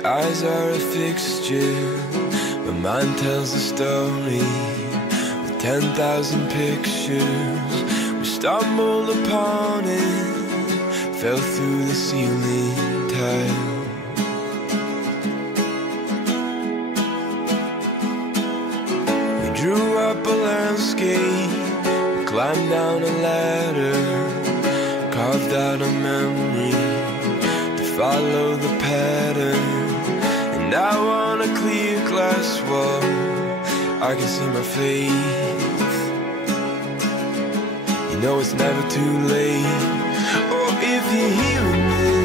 Your eyes are a fixture, my mind tells a story with 10,000 pictures. We stumbled upon it, fell through the ceiling tile. We drew up a landscape, climbed down a ladder, carved out a memory to follow the pattern. And now on a clear glass wall, I can see my faith. You know it's never too late. Oh, if you're hearing this,